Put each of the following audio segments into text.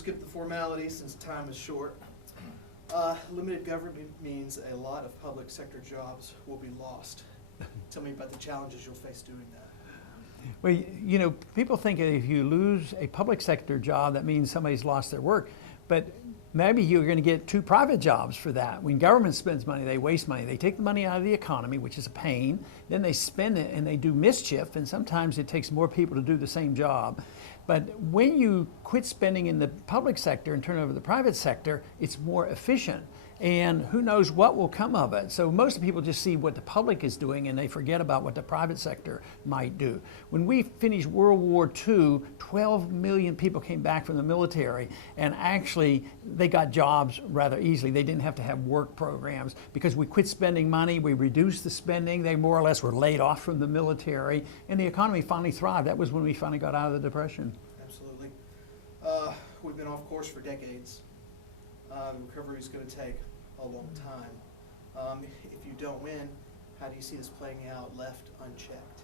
skip the formalities since time is short. Limited government means a lot of public sector jobs will be lost. Tell me about the challenges you'll face doing that. Well, you know, people think that if you lose a public sector job, that means somebody's lost their work. But maybe you're going to get 2 private jobs for that. When government spends money, they waste money. They take the money out of the economy, which is a pain. Then they spend it and they do mischief. And sometimes it takes more people to do the same job. But when you quit spending in the public sector and turn it over to the private sector, it's more efficient. And who knows what will come of it. So most people just see what the public is doing and they forget about what the private sector might do. When we finished World War II, 12 million people came back from the military, and actually they got jobs rather easily. They didn't have to have work programs because we quit spending money, we reduced the spending, they more or less were laid off from the military, and the economy finally thrived. That was when we finally got out of the Depression. Absolutely. We've been off course for decades. The recovery is going to take a long time. If you don't win, how do you see this playing out left unchecked?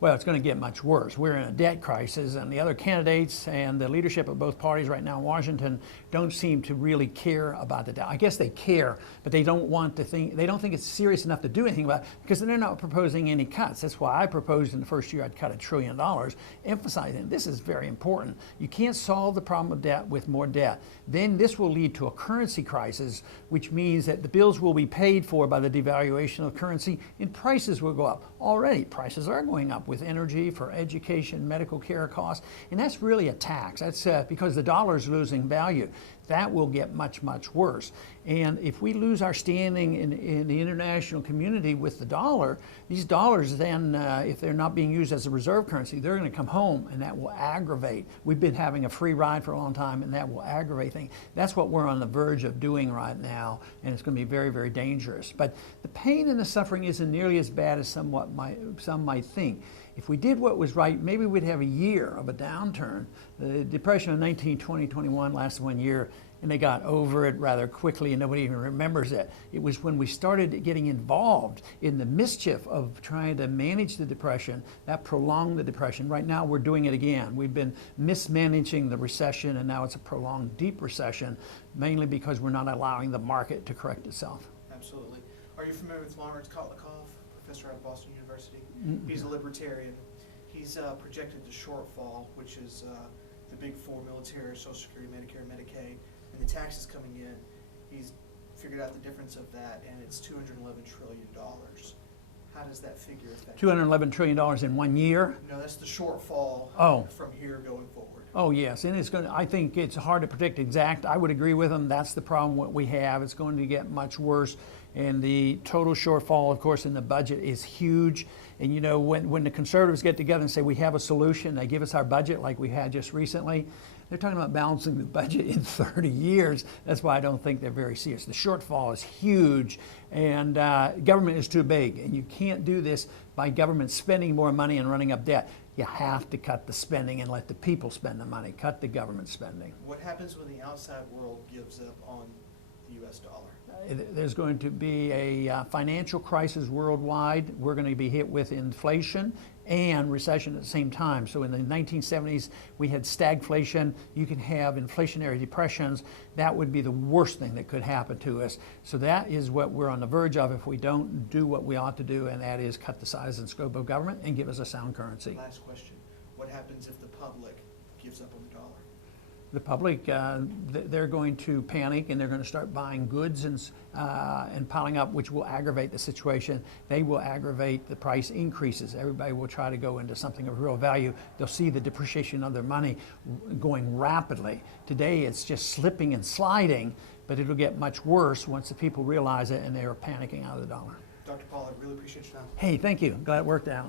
Well, it's going to get much worse. We're in a debt crisis, and the other candidates and the leadership of both parties right now in Washington don't seem to really care about the debt. I guess they care, but they don't want to think, they don't think it's serious enough to do anything about it because they're not proposing any cuts. That's why I proposed in the first year I'd cut $1 trillion, emphasizing this is very important. You can't solve the problem of debt with more debt. Then this will lead to a currency crisis, which means that the bills will be paid for by the devaluation of currency and prices will go up. Already, prices are going up with energy, for education, medical care costs, and that's really a tax. That's because the dollar is losing value. That will get much, much worse. And if we lose our standing in the international community with the dollar, these dollars then, if they're not being used as a reserve currency, they're going to come home, and that will aggravate. We've been having a free ride for a long time, and that will aggravate things. That's what we're on the verge of doing right now, and it's going to be very, very dangerous. But the pain and the suffering isn't nearly as bad as some might think. If we did what was right, maybe we'd have a year of a downturn. The Depression of 1920-21 lasted 1 year, and they got over it rather quickly, and nobody even remembers it. It was when we started getting involved in the mischief of trying to manage the Depression that prolonged the Depression. Right now, we're doing it again. We've been mismanaging the recession, and now it's a prolonged, deep recession, mainly because we're not allowing the market to correct itself. Absolutely. Are you familiar with Laurence Kotlikoff, professor at Boston University? He's a libertarian. He's projected the shortfall, which is the big 4 military, Social Security, Medicare, Medicaid, and the taxes coming in. He's figured out the difference of that, and it's $211 trillion. How does that figure affect $211 trillion in 1 year? No, that's the shortfall from here going forward. Oh yes, and it's going to, I think it's hard to predict exact. I would agree with them. That's the problem what we have. It's going to get much worse. And the total shortfall, of course, in the budget is huge. And you know, when the conservatives get together and say we have a solution, they give us our budget like we had just recently, they're talking about balancing the budget in 30 years. That's why I don't think they're very serious. The shortfall is huge, and government is too big. And you can't do this by government spending more money and running up debt. You have to cut the spending and let the people spend the money. Cut the government spending. What happens when the outside world gives up on the U.S. dollar? There's going to be a financial crisis worldwide. We're going to be hit with inflation and recession at the same time. So in the 1970s, we had stagflation. You can have inflationary depressions. That would be the worst thing that could happen to us. So that is what we're on the verge of if we don't do what we ought to do, and that is cut the size and scope of government and give us a sound currency. Last question. What happens if the public gives up on the dollar? The public, they're going to panic, and they're going to start buying goods and piling up, which will aggravate the situation. They will aggravate the price increases. Everybody will try to go into something of real value. They'll see the depreciation of their money going rapidly. Today it's just slipping and sliding, but it'll get much worse once the people realize it and they are panicking out of the dollar. Dr. Paul, I really appreciate your time. Hey, thank you. Glad it worked out.